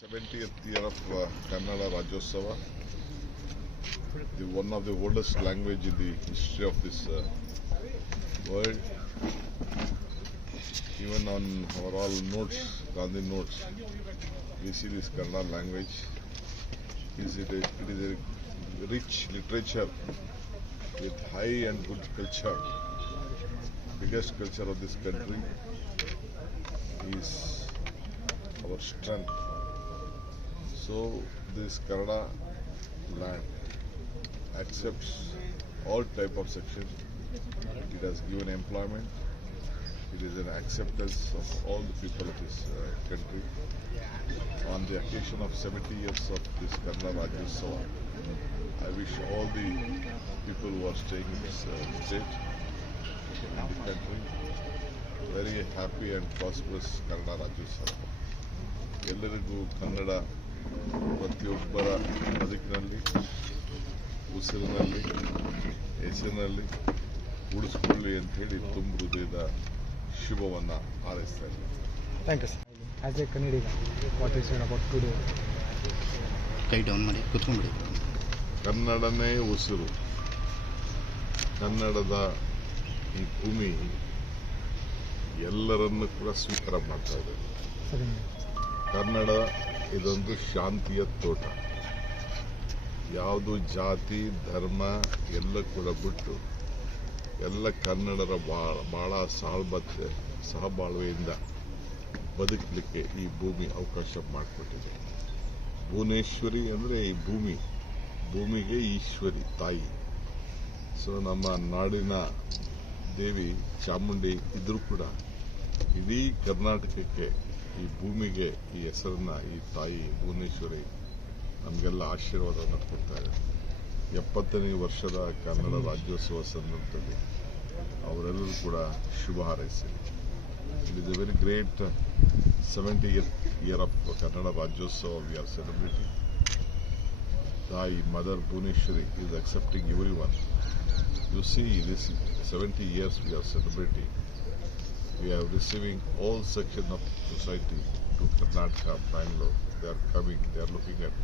70th year of Kannada Rajyotsava, one of the oldest language in the history of this world. Even on our all notes, Gandhi notes, we see this Kannada language. It is a rich literature with high and good culture. Biggest culture of this country is our strength. So this Kannada land accepts all type of sections. It has given employment. It is an acceptance of all the people of this country. On the occasion of 70 years of this Kannada Rajyotsava, I wish all the people who are staying in this state, in the country, very happy and prosperous Kannada Rajyotsava. ಎಲ್ಲರಿಗೂ ಕನ್ನಡ ಪ್ರತಿಯೊಬ್ಬರ ಬದುಕಿನಲ್ಲಿ ಉಸಿರಿನಲ್ಲಿ ಹೆಸರಿನಲ್ಲಿ ಉಳಿಸ್ಕೊಳ್ಳಿ ಅಂತ ಹೇಳಿ ತುಂಬ ಹೃದಯದ ಶುಭವನ್ನು ಹಾರೈಸ್ತಾ ಇದ್ದೀನಿ. Thank you sir. As a Kannadiga, what is about today? ಕೈ ಡೌನ್ ಮಾಡಿ ಕೂತ್ಕೊಂಡ್ಬಿಡಿ. ಕನ್ನಡನೇ ಉಸಿರು. ಕನ್ನಡದ ಈ ಭೂಮಿ ಎಲ್ಲರನ್ನು ಕೂಡ ಸ್ವೀಕಾರ ಮಾಡ್ತಾ ಇದೆ. ಕನ್ನಡ ಇದೊಂದು ಶಾಂತಿಯ ತೋಟ. ಯಾವುದು ಜಾತಿ ಧರ್ಮ ಎಲ್ಲ ಕೂಡ ಬಿಟ್ಟು ಎಲ್ಲ ಕನ್ನಡರ ಭಾಳ ಸಹಬಾಳ್ವೆಯಿಂದ ಬದುಕಲಿಕ್ಕೆ ಈ ಭೂಮಿ ಅವಕಾಶ ಮಾಡಿಕೊಟ್ಟಿದೆ. ಭುವನೇಶ್ವರಿ ಅಂದರೆ ಈ ಭೂಮಿಗೆ ಈಶ್ವರಿ ತಾಯಿ. ಸೊ ನಮ್ಮ ನಾಡಿನ ದೇವಿ ಚಾಮುಂಡಿ ಇದ್ರೂ ಕೂಡ ಇಡೀ ಕರ್ನಾಟಕಕ್ಕೆ ಈ ಭೂಮಿಗೆ ಈ ಹೆಸರನ್ನ ಈ ತಾಯಿ ಭುವನೇಶ್ವರಿ ನಮಗೆಲ್ಲ ಆಶೀರ್ವಾದವನ್ನು ಕೊಡ್ತಾ ಇದೆ. 70ನೇ ವರ್ಷದ ಕನ್ನಡ ರಾಜ್ಯೋತ್ಸವ ಸಂದರ್ಭದಲ್ಲಿ ಅವರೆಲ್ಲರೂ ಕೂಡ ಶುಭ ಹಾರೈಸಿ. It is A very great 70th year of Kannada Rajyotsava we are celebrating. Thai Mother Bhuneshwari is accepting everyone. You see, this 70 years we are celebrating. We are receiving all sections of society to Karnataka, Bangalore. They are coming, they are looking at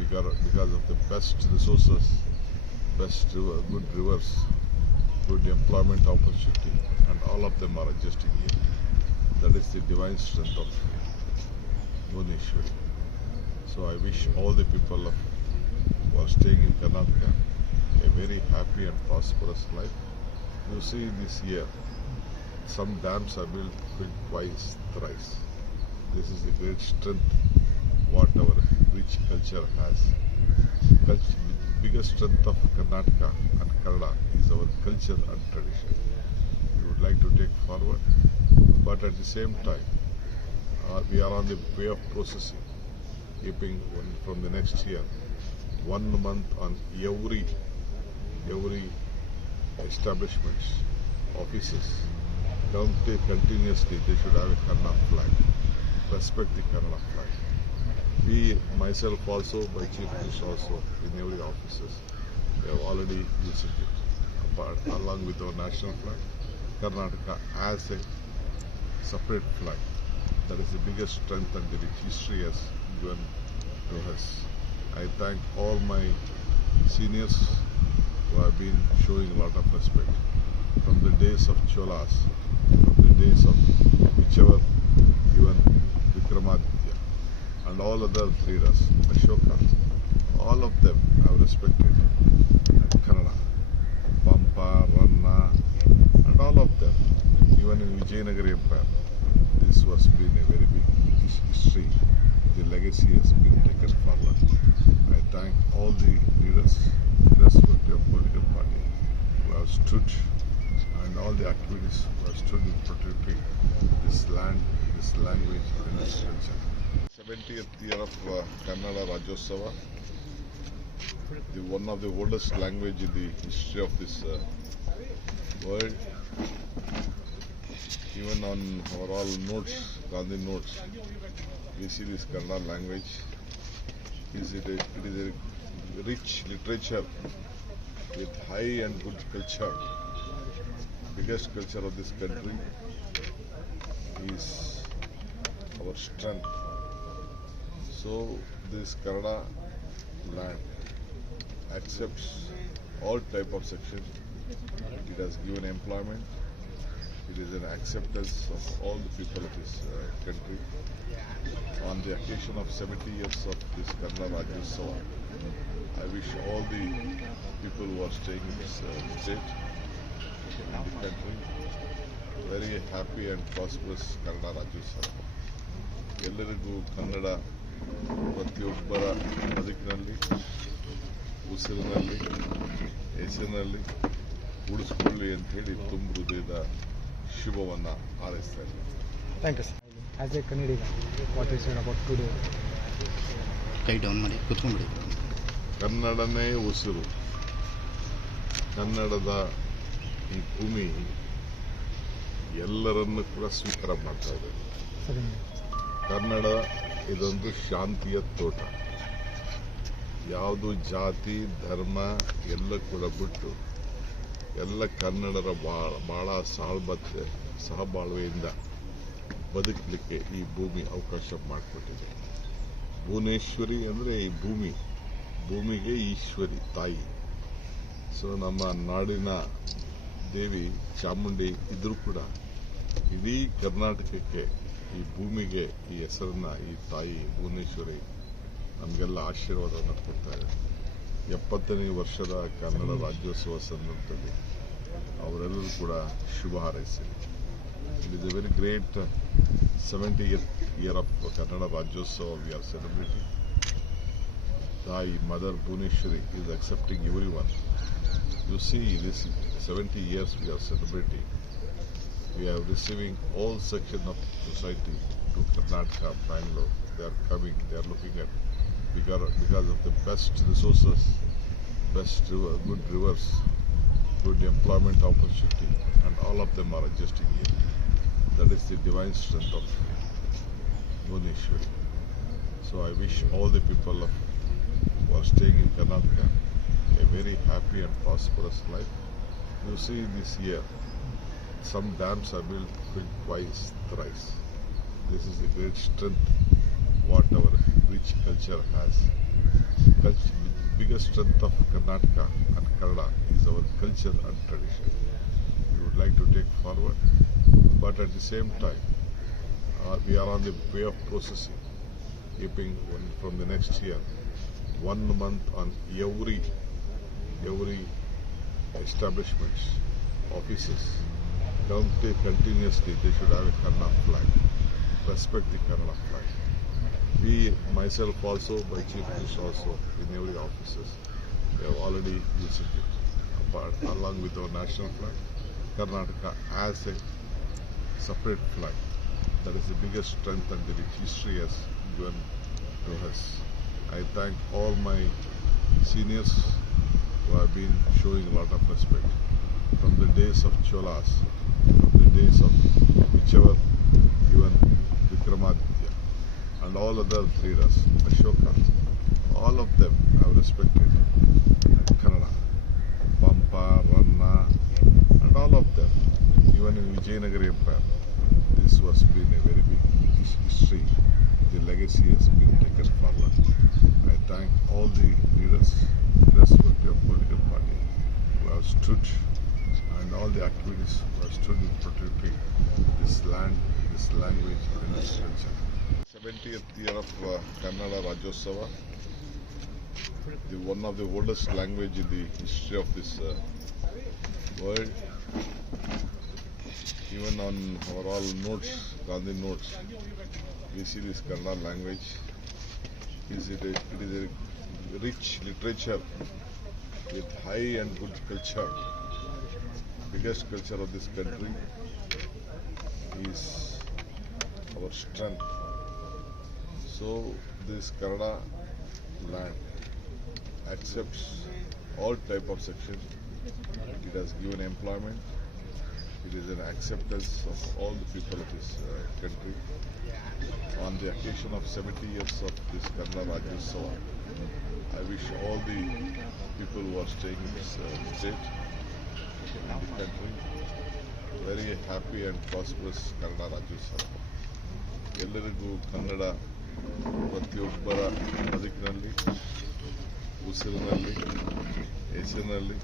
because of the best resources, good rivers, good employment opportunity, and all of them are adjusting here. That is the divine strength of Bhuneshwari. So I wish all the people who are staying in Karnataka a very happy and prosperous life. You see, this year some dams are built twice, thrice. This is the great strength what our rich culture has. The biggest strength of Karnataka and Kannada is our culture and tradition. We would like to take forward, but at the same time, we are on the way of processing, keeping from the next year 1 month on every establishments, offices, continuously they should have a Kannada flag. Respect the Kannada flag. We, myself also, my chief minister also, in every offices, we have already used it. But along with our national flag, Karnataka has a separate flag. That is the biggest strength and the rich history has given to us. I thank all my seniors who have been showing a lot of respect from the days of Cholas, from the days of whichever, even Vikramaditya and all other leaders, Ashoka, all of them have respected Kannada, Pampa, Ranna, and all of them, even in Vijayanagara Empire. This was been a very big history. The legacy has been taken forward. I thank all the leaders, irrespective of political party, who have stood, and all the activities who have stood in protecting this land, this language, and this culture. 70th year of Kannada Rajyotsava, one of the oldest language in the history of this world. Even on our all notes, Gandhi notes, we see this Kannada language. It is a rich literature with high and good culture. Biggest culture of this country is our strength. So this Kannada land accepts all type of section. It has given employment. It is an acceptance of all the people of this country. On the occasion of 70 years of this Kannada Rajyotsava, I wish all the people who are staying in this state and the country very happy and prosperous Kannada Rajyotsava. ಎಲ್ಲರಿಗೂ ಕನ್ನಡ ಪ್ರತಿಯೊಬ್ಬರ ಬದುಕಿನಲ್ಲಿ ಉಸಿರಿನಲ್ಲಿ ಹೆಸರಿನಲ್ಲಿ ಉಳಿಸ್ಕೊಳ್ಳಿ ಅಂತ ಹೇಳಿ ತುಂಬ ಹೃದಯದ ಶುಭವನ್ನು ಹಾರೈಸ್ತಾ ಇದ್ದೀನಿ. Thank you sir. As a Kannadiga what is about today? ಕೈ ಡೌನ್ ಮಾಡಿ ಕೂತ್ಕೊಂಡ್ಬಿಡಿ. ಕನ್ನಡನೇ ಉಸಿರು. ಕನ್ನಡದ ಈ ಭೂಮಿ ಎಲ್ಲರನ್ನು ಕೂಡ ಸ್ವೀಕಾರ ಮಾಡ್ತಾ ಇದೆ. ಸರಿ. ಕನ್ನಡ ಇದೊಂದು ಶಾಂತಿಯ ತೋಟ. ಯಾವುದು ಜಾತಿ ಧರ್ಮ ಎಲ್ಲ ಕೂಡ ಬಿಟ್ಟು ಎಲ್ಲ ಕನ್ನಡರ ಭಾಳ ಸಹಬಾಳ್ವೆಯಿಂದ ಬದುಕಲಿಕ್ಕೆ ಈ ಭೂಮಿ ಅವಕಾಶ ಮಾಡಿಕೊಟ್ಟಿದೆ. ಭುವನೇಶ್ವರಿ ಅಂದರೆ ಈ ಭೂಮಿಗೆ ಈಶ್ವರಿ ತಾಯಿ. ಸೊ ನಮ್ಮ ನಾಡಿನ ದೇವಿ ಚಾಮುಂಡಿ ಇದ್ರೂ ಕೂಡ ಇಡೀ ಕರ್ನಾಟಕಕ್ಕೆ ಈ ಭೂಮಿಗೆ ಈ ಹೆಸರನ್ನ ಈ ತಾಯಿ ಭುವನೇಶ್ವರಿ ನಮಗೆಲ್ಲ ಆಶೀರ್ವಾದವನ್ನು ಕೊಡ್ತಾ ಇದೆ. 70ನೇ ವರ್ಷದ ಕನ್ನಡ ರಾಜ್ಯೋತ್ಸವ ಸಂದರ್ಭದಲ್ಲಿ ಅವರೆಲ್ಲರೂ ಕೂಡ ಶುಭ ಹಾರೈಸಿ. It is A very great 70th year of Kannada Rajyotsava we are celebrating. Thai Mother Bhuneshwari is accepting everyone. You see, this 70 years we are celebrating. We are receiving all sections of society to Karnataka, Bangalore. They are coming, they are looking at because of the best resources, good rivers, good employment opportunity, and all of them are adjusting here. That is the divine strength of Bhuneshwari. So I wish all the people who are staying in Karnataka a very happy and prosperous life. You see, this year some dams are built twice, thrice. This is the great strength what our rich culture has. Biggest strength of Karnataka and Kannada is our culture and tradition. We would like to take forward, but at the same time, we are on the way of processing, keeping from the next year 1 month on every establishments, offices, continuously they should have a Kannada flag. Respect the Kannada flag. We, myself also, my chief minister also, in every offices, we have already used it. But along with our national flag, Karnataka has a separate flag. That is the biggest strength and the rich history has given to us. I thank all my seniors who have been showing a lot of respect from the days of Cholas, from the days of whichever, even Vikramaditya, and all other leaders, Ashoka, all of them have respected Kannada, Pampa, Ranna, and all of them, even in Vijayanagara Empire. This was been a very big history. The legacy has been taken forward. I thank all the leaders, irrespective of political party, who have stood, and all the activities who have stood in protecting this land, this language, and this culture. 70th year of Kannada Rajyotsava, one of the oldest language in the history of this world. Even on our all notes, Gandhi notes, we see this Kannada language. It is a rich literature with high and good culture. Biggest culture of this country is our strength. So this Kannada land accepts all type of section. It has given employment. It is an acceptance of all the people of this country. On the occasion of 70 years of this Kannada Rajyotsava, I wish all the people who are staying in this state and the country very happy and prosperous Kannada Rajyotsava. ಎಲ್ಲರಿಗೂ ಕನ್ನಡ ಪ್ರತಿಯೊಬ್ಬರ ಬದುಕಿನಲ್ಲಿ, ಉಸಿರಿನಲ್ಲಿ, ಹೆಸರಿನಲ್ಲಿ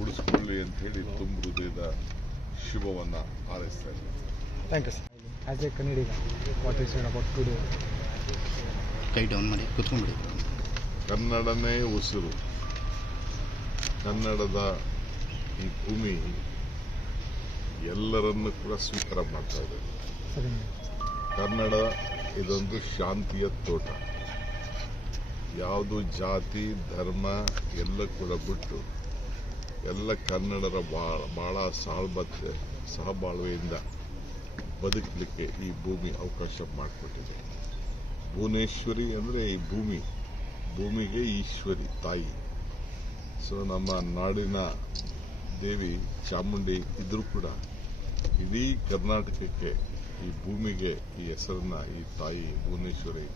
ಉಳಿಸ್ಕೊಳ್ಳಿ ಅಂತ ಹೇಳಿ ತುಂಬ ಹೃದಯದ ಶುಭವನ್ನು ಹಾರೈಸ್ತಾ ಇದ್ದೀನಿ. Thank you sir. As a Kannadiga what is your about today? ಕೈ ಡೌನ್ ಮಾಡಿ ಕೂತ್ಕೊಂಡ್ಬಿಡಿ. ಕನ್ನಡನೇ ಉಸಿರು. ಕನ್ನಡದ ಈ ಭೂಮಿ ಎಲ್ಲರನ್ನು ಕೂಡ ಸ್ವೀಕಾರ ಮಾಡ್ತಾ ಇದೆ. ಸರಿ. ಕನ್ನಡ ಇದೊಂದು ಶಾಂತಿಯ ತೋಟ. ಯಾವುದು ಜಾತಿ ಧರ್ಮ ಎಲ್ಲ ಕೂಡ ಬಿಟ್ಟು ಎಲ್ಲ ಕನ್ನಡರ ಭಾಳ ಸಹಬಾಳ್ವೆಯಿಂದ ಬದುಕಲಿಕ್ಕೆ ಈ ಭೂಮಿ ಅವಕಾಶ ಮಾಡಿಕೊಟ್ಟಿದೆ. ಭುವನೇಶ್ವರಿ ಅಂದರೆ ಈ ಭೂಮಿಗೆ ಈಶ್ವರಿ ತಾಯಿ. ಸೊ ನಮ್ಮ ನಾಡಿನ ದೇವಿ ಚಾಮುಂಡಿ ಇದ್ರೂ ಕೂಡ ಇಡೀ ಕರ್ನಾಟಕಕ್ಕೆ ಈ ಭೂಮಿಗೆ ಈ ಹೆಸರನ್ನ ಈ ತಾಯಿ ಭುವನೇಶ್ವರಿ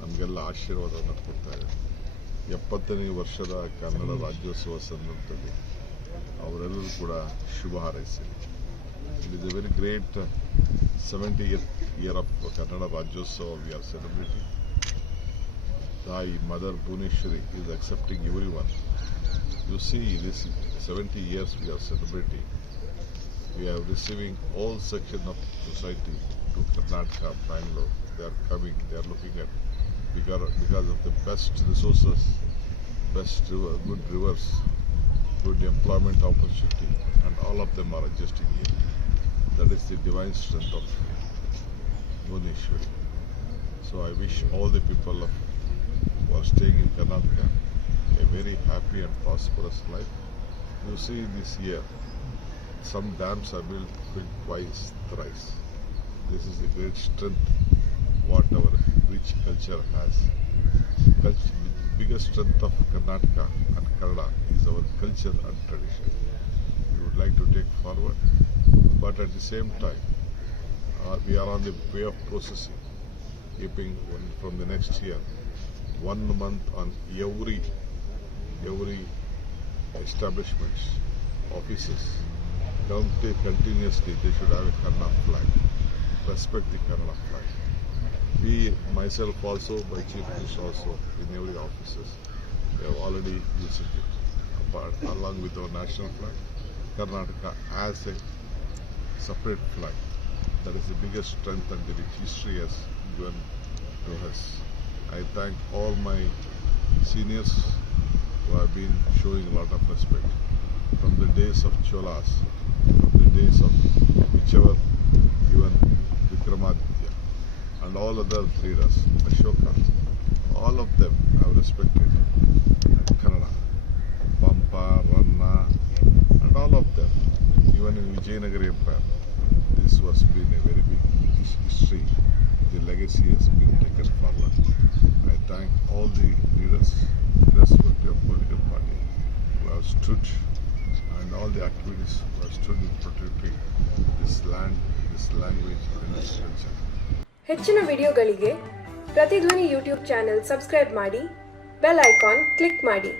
ನಮಗೆಲ್ಲ ಆಶೀರ್ವಾದವನ್ನು ಕೊಡ್ತಾ ಇದೆ. 70ನೇ ವರ್ಷದ ಕನ್ನಡ ರಾಜ್ಯೋತ್ಸವ ಸಂದರ್ಭದಲ್ಲಿ ಅವರೆಲ್ಲರೂ ಕೂಡ ಶುಭ ಹಾರೈಸಿ. It is A very great 70th year of Kannada Rajyotsava we are celebrating. Thai Mother Bhuneshwari is accepting everyone. You see, this 70 years we are celebrating. We are receiving all sections of society to Karnataka, Bangalore. They are coming, they are looking at because of the best resources, good rivers, good employment opportunity, and all of them are adjusting here. That is the divine strength of Bhuneshwari. So I wish all the people who are staying in Karnataka a very happy and prosperous life. You see, this year some dams are built twice, thrice. This is the great strength what our rich culture has. Biggest strength of Karnataka and Kannada is our culture and tradition. We would like to take forward, but at the same time, we are on the way of processing, keeping from the next year 1 month on every establishments, offices, continuously they should have a Kannada flag. Respect the Kannada flag. We, myself also, my chief minister also, in every offices, we have already used it. But along with our national flag, Karnataka has a separate flag. That is the biggest strength and the rich history has given to us. I thank all my seniors who have been showing a lot of respect from the days of Cholas, from the days of whichever, even Vikramaditya, and all other leaders, Ashoka, all of them have respected Kannada, Pampa, Ranna, and all of them, even in Vijayanagara Empire. This was been a very big history. The legacy has been taken forward. I thank all the leaders, irrespective of political party, who have stood, and all the activities who have stood in protecting this land, this language, and this culture. ಹೆಚ್ಚಿನ ವಿಡಿಯೋಗಳಿಗೆ ಪ್ರತಿಧ್ವನಿ YouTube channel subscribe ಮಾಡಿ, bell icon click ಮಾಡಿ.